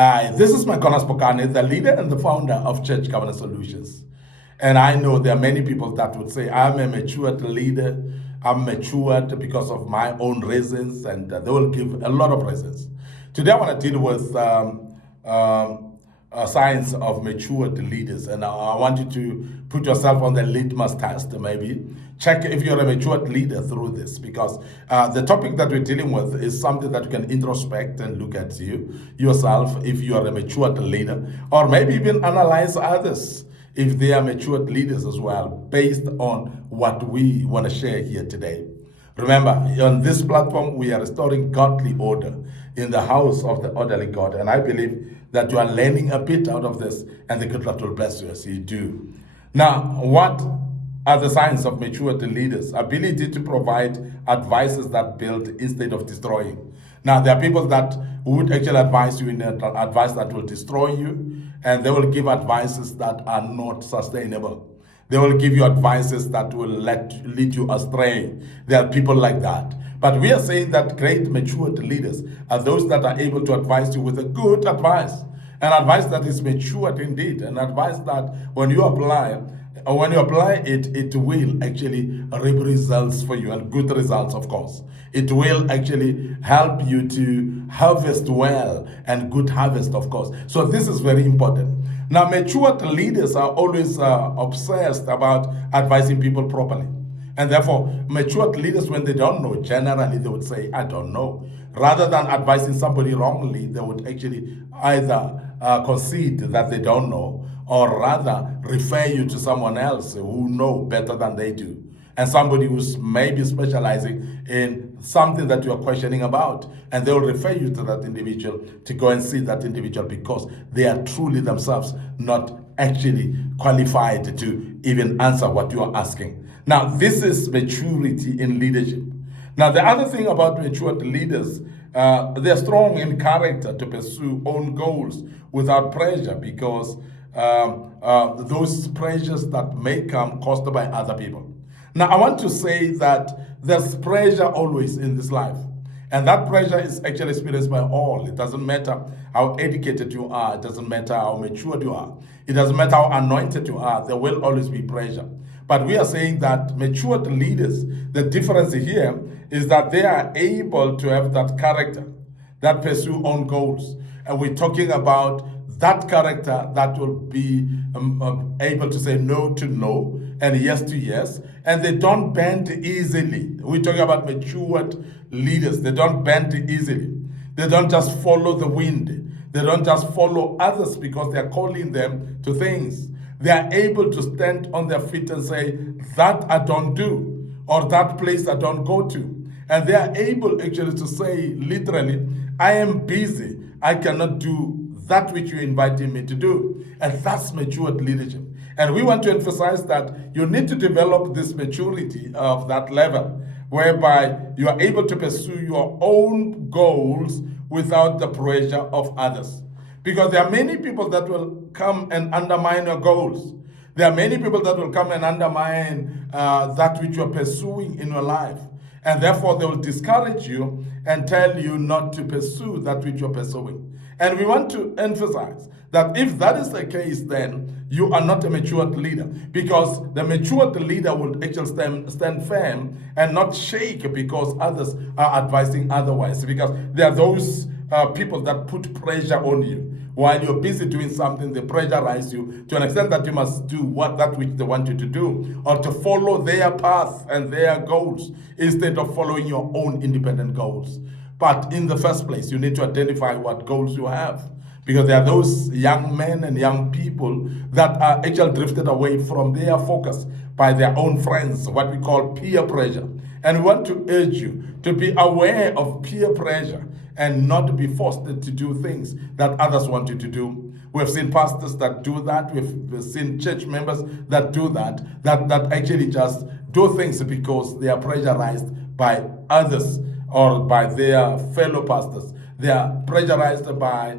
This is MIcornus Phokane, the leader and the founder of Church Governance Solutions. And I know there are many people that would say, I'm a matured leader, I'm matured because of my own reasons, and they will give a lot of reasons. Today I want to deal with signs of matured leaders, and I want you to put yourself on the litmus test, maybe. Check if you're a matured leader through this, because the topic that we're dealing with is something that you can introspect and look at yourself if you are a matured leader, or maybe even analyze others if they are matured leaders as well, based on what we want to share here today. Remember, on this platform, we are restoring godly order in the house of the orderly God. And I believe that you are learning a bit out of this, and the good Lord will bless you as you do. Now, what are the signs of maturity leaders? Ability to provide advices that build instead of destroying. Now, there are people that would actually advise you in advice that will destroy you, and they will give advices that are not sustainable. They will give you advices that will lead you astray. There are people like that. But we are saying that great matured leaders are those that are able to advise you with a good advice, an advice that is matured indeed, an advice that when you apply it, it will actually reap results for you, and good results, of course. It will actually help you to harvest well, and good harvest, of course. So this is very important. Now, matured leaders are always obsessed about advising people properly. And therefore, matured leaders, when they don't know, generally they would say, I don't know. Rather than advising somebody wrongly, they would actually either concede that they don't know, or rather refer you to someone else who know better than they do, and somebody who's maybe specializing in something that you're questioning about, and they'll refer you to that individual to go and see that individual, because they are truly themselves not actually qualified to even answer what you are asking. Now, this is maturity in leadership. Now, the other thing about matured leaders, they're strong in character to pursue own goals without pressure, because those pressures that may come caused by other people. Now, I want to say that there's pressure always in this life. And that pressure is actually experienced by all. It doesn't matter how educated you are. It doesn't matter how matured you are. It doesn't matter how anointed you are. There will always be pressure. But we are saying that matured leaders, the difference here is that they are able to have that character that pursue own goals. And we're talking about that character that will be able to say no to no and yes to yes, and they don't bend easily. We're talking about matured leaders. They don't bend easily. They don't just follow the wind. They don't just follow others because they're calling them to things. They are able to stand on their feet and say, that I don't do, or that place I don't go to. And they are able actually to say, literally, I am busy. I cannot do that which you're inviting me to do. And that's matured leadership. And we want to emphasize that you need to develop this maturity of that level, whereby you are able to pursue your own goals without the pressure of others. Because there are many people that will come and undermine your goals. There are many people that will come and undermine that which you're pursuing in your life. And therefore, they will discourage you and tell you not to pursue that which you're pursuing. And we want to emphasize that if that is the case, then you are not a matured leader, because the matured leader will actually stand firm and not shake because others are advising otherwise. Because there are those people that put pressure on you. While you're busy doing something, they pressurize you to an extent that you must do that which they want you to do, or to follow their path and their goals instead of following your own independent goals. But in the first place, you need to identify what goals you have, because there are those young men and young people that are actually drifted away from their focus by their own friends, what we call peer pressure. And we want to urge you to be aware of peer pressure and not be forced to do things that others want you to do. We've seen pastors that do that. We've seen church members that do that actually just do things because they are pressurized by others or by their fellow pastors. They are pressurized by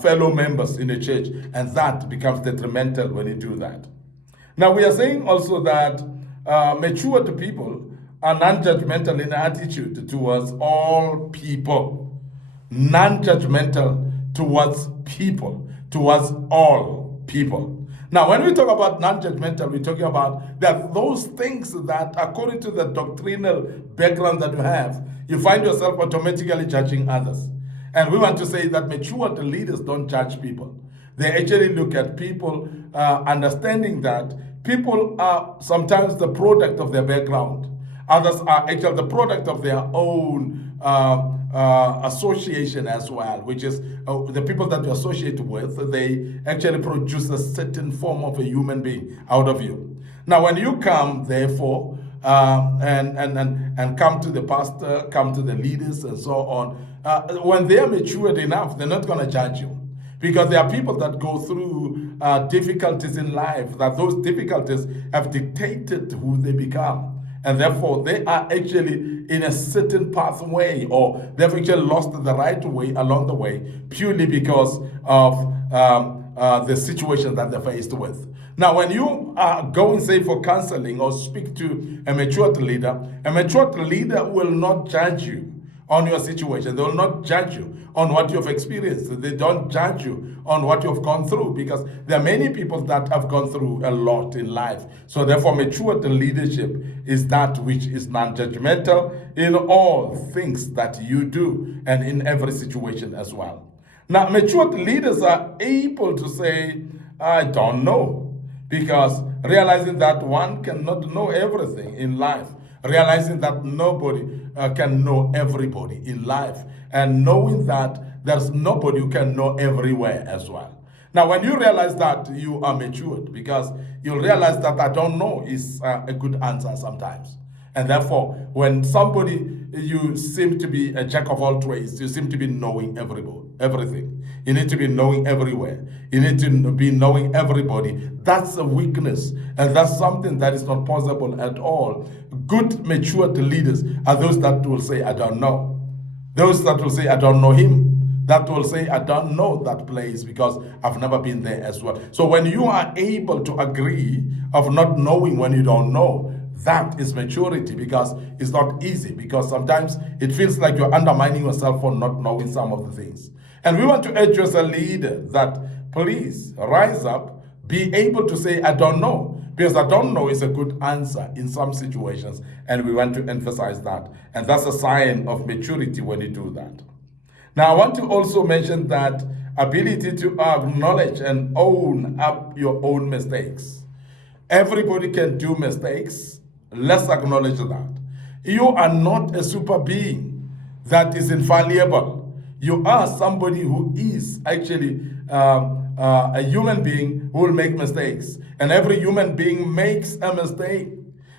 fellow members in the church, and that becomes detrimental when you do that. Now, we are saying also that matured people are non-judgmental in attitude towards all people. Non-judgmental towards people, towards all people. Now, when we talk about non-judgmental, we're talking about that those things that, according to the doctrinal background that you have, you find yourself automatically judging others. And we want to say that mature leaders don't judge people. They actually look at people, understanding that people are sometimes the product of their background. Others are actually the product of their own association as well, which is the people that you associate with, they actually produce a certain form of a human being out of you. Now, when you come, therefore, and come to the pastor, come to the leaders, and so on, when they are matured enough, they're not going to judge you. Because there are people that go through difficulties in life, that those difficulties have dictated who they become. And therefore, they are actually in a certain pathway, or they've actually lost the right way along the way, purely because of the situation that they're faced with. Now, when you go and say for counseling or speak to a matured leader will not judge you on your situation. They will not judge you on what you've experienced. They don't judge you on what you've gone through, because there are many people that have gone through a lot in life. So therefore, matured leadership is that which is non-judgmental in all things that you do and in every situation as well. Now, matured leaders are able to say, I don't know, because realizing that one cannot know everything in life, realizing that nobody can know everybody in life, and knowing that there's nobody who can know everywhere as well. Now, when you realize that, you are matured, because you'll realize that I don't know is a good answer sometimes. And therefore, when somebody, you seem to be a jack of all trades, you seem to be knowing everything. You need to be knowing everywhere. You need to be knowing everybody. That's a weakness, and that's something that is not possible at all. Good, matured leaders are those that will say, I don't know. Those that will say, I don't know him. That will say, I don't know that place because I've never been there as well. So when you are able to agree of not knowing when you don't know, that is maturity, because it's not easy, because sometimes it feels like you're undermining yourself for not knowing some of the things. And we want to urge you as a leader that please rise up, be able to say, I don't know, because I don't know is a good answer in some situations, and we want to emphasize that. And that's a sign of maturity when you do that. Now, I want to also mention that ability to acknowledge and own up your own mistakes. Everybody can do mistakes. Let's acknowledge that. You are not a super being that is infallible. You are somebody who is actually a human being who will make mistakes. And every human being makes a mistake.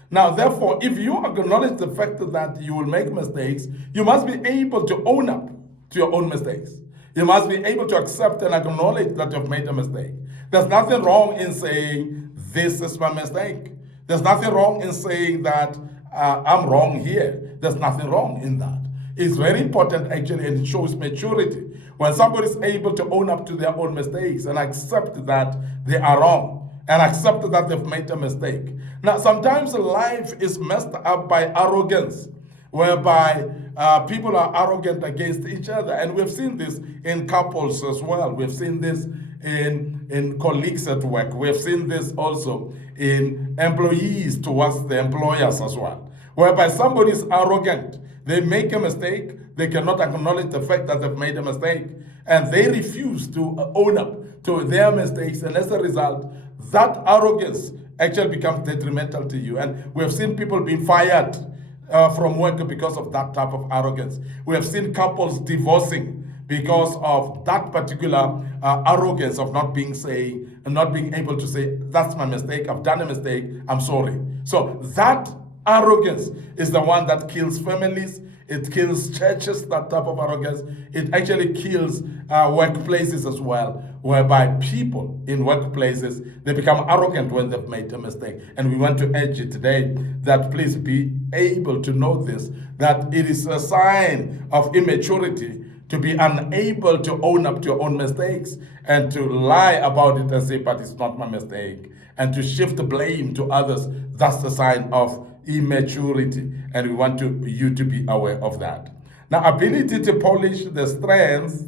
Now, therefore, if you acknowledge the fact that you will make mistakes, you must be able to own up to your own mistakes. You must be able to accept and acknowledge that you've made a mistake. There's nothing wrong in saying, this is my mistake. There's nothing wrong in saying that I'm wrong here. There's nothing wrong in that. It's very important, actually, and it shows maturity. When somebody is able to own up to their own mistakes and accept that they are wrong, and accept that they've made a mistake. Now, sometimes life is messed up by arrogance, whereby people are arrogant against each other. And we've seen this in couples as well. We've seen this in colleagues at work. We've seen this also in employees towards the employers as well, whereby somebody is arrogant. They make a mistake. They cannot acknowledge the fact that they've made a mistake, and they refuse to own up to their mistakes. And as a result, that arrogance actually becomes detrimental to you. And we have seen people being fired from work because of that type of arrogance. We have seen couples divorcing because of that particular arrogance of not being able to say, that's my mistake, I've done a mistake, I'm sorry. So that arrogance is the one that kills families. It kills churches, that type of arrogance. It actually kills workplaces as well, whereby people in workplaces, they become arrogant when they've made a mistake. And we want to urge you today that please be able to know this, that it is a sign of immaturity to be unable to own up to your own mistakes and to lie about it and say, but it's not my mistake, and to shift the blame to others. That's the sign of immaturity, and we want you to be aware of that. Now, ability to polish the strengths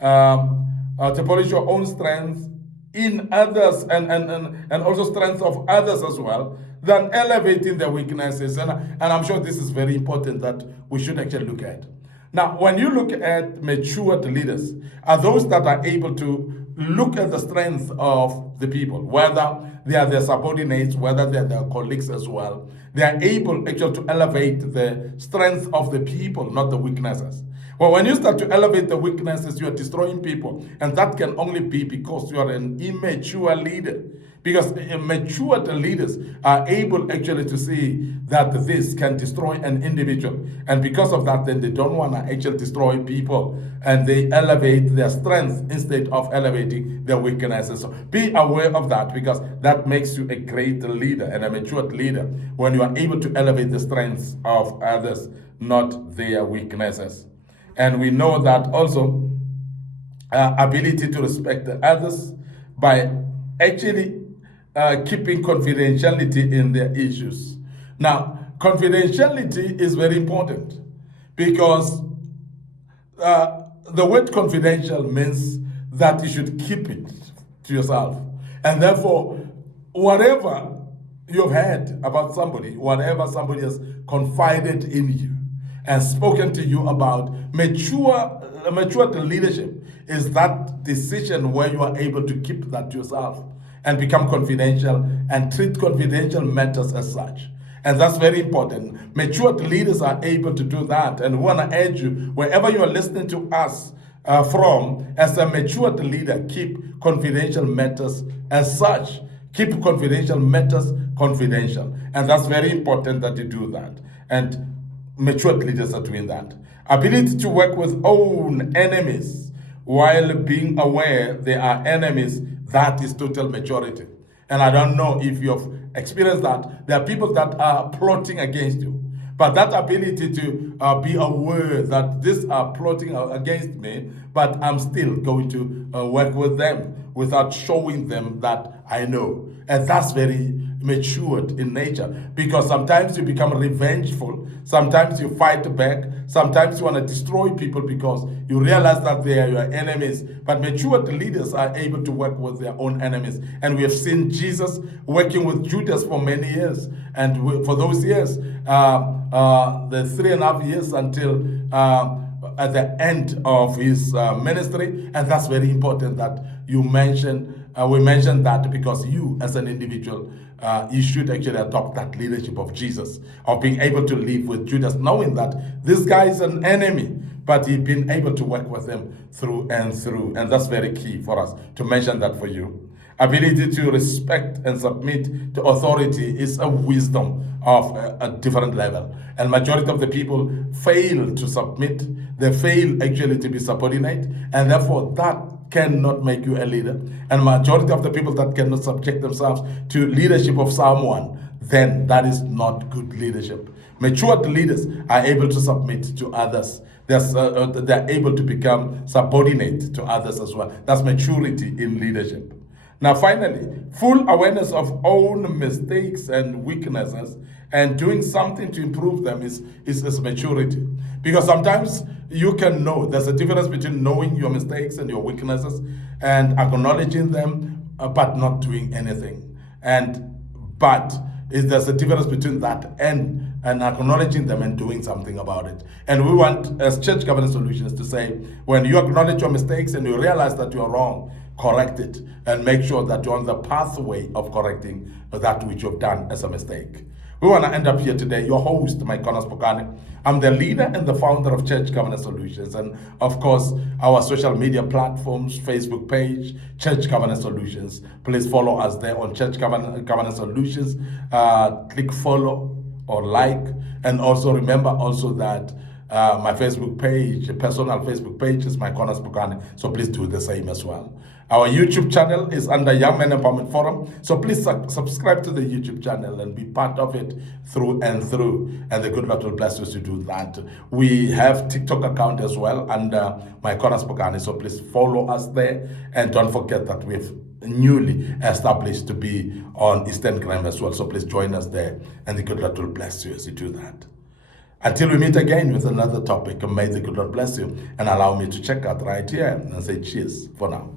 to polish your own strength in others and also strength of others as well, than elevating their weaknesses. And I'm sure this is very important that we should actually look at. Now, when you look at matured leaders, are those that are able to look at the strength of the people, whether they are their subordinates, whether they are their colleagues as well. They are able actually to elevate the strength of the people, not the weaknesses. Well, when you start to elevate the weaknesses, you are destroying people. And that can only be because you are an immature leader. Because mature leaders are able actually to see that this can destroy an individual. And because of that, then they don't want to actually destroy people. And they elevate their strength instead of elevating their weaknesses. So be aware of that, because that makes you a great leader and a matured leader when you are able to elevate the strengths of others, not their weaknesses. And we know that also ability to respect others by actually keeping confidentiality in their issues. Now, confidentiality is very important, because the word confidential means that you should keep it to yourself. And therefore, whatever you've heard about somebody, whatever somebody has confided in you and spoken to you about, mature leadership is that decision where you are able to keep that to yourself and become confidential and treat confidential matters as such. And that's very important. Matured leaders are able to do that. And we want to urge you, wherever you are listening to us from, as a matured leader, keep confidential matters as such. Keep confidential matters confidential. And that's very important that you do that. And matured leaders are doing that. Ability to work with own enemies while being aware they are enemies, that is total maturity. And I don't know if you've experienced that. There are people that are plotting against you. But that ability to be aware that these are plotting against me, but I'm still going to work with them without showing them that I know. And that's very matured in nature, because sometimes you become revengeful, sometimes you fight back, sometimes you want to destroy people because you realize that they are your enemies. But matured leaders are able to work with their own enemies. And we have seen Jesus working with Judas for many years. And for those years, the 3.5 years until at the end of his ministry. And that's very important that you mention. We mentioned that because you, as an individual, you should actually adopt that leadership of Jesus, of being able to live with Judas, knowing that this guy is an enemy, but you've been able to work with him through and through. And that's very key for us to mention that for you. Ability to respect and submit to authority is a wisdom of a different level. And majority of the people fail to submit. They fail actually to be subordinate. And therefore that cannot make you a leader. And majority of the people that cannot subject themselves to leadership of someone, then that is not good leadership. Matured leaders are able to submit to others. They're able to become subordinate to others as well. That's maturity in leadership. Now, finally, full awareness of own mistakes and weaknesses and doing something to improve them is maturity. Because sometimes you can know, there's a difference between knowing your mistakes and your weaknesses and acknowledging them, but not doing anything. But there's a difference between that and acknowledging them and doing something about it. And we want, as Church Governance Solutions, to say, when you acknowledge your mistakes and you realize that you are wrong, correct it and make sure that you're on the pathway of correcting that which you've done as a mistake. We want to end up here today. Your host, MIcornus Phokane. I'm the leader and the founder of Church Governance Solutions. And of course, our social media platforms, Facebook page, Church Governance Solutions. Please follow us there on Church Governance Solutions. Click follow or like. And also remember also that my Facebook page, personal Facebook page, is MIcornus Phokane. So please do the same as well. Our YouTube channel is under Young Men Empowerment Forum. So please subscribe to the YouTube channel and be part of it through and through. And the good Lord will bless us to do that. We have TikTok account as well under MIcornus Phokane. So please follow us there. And don't forget that we've newly established to be on Instagram as well. So please join us there. And the good Lord will bless you as you do that. Until we meet again with another topic, may the good Lord bless you and allow me to check out right here and say cheers for now.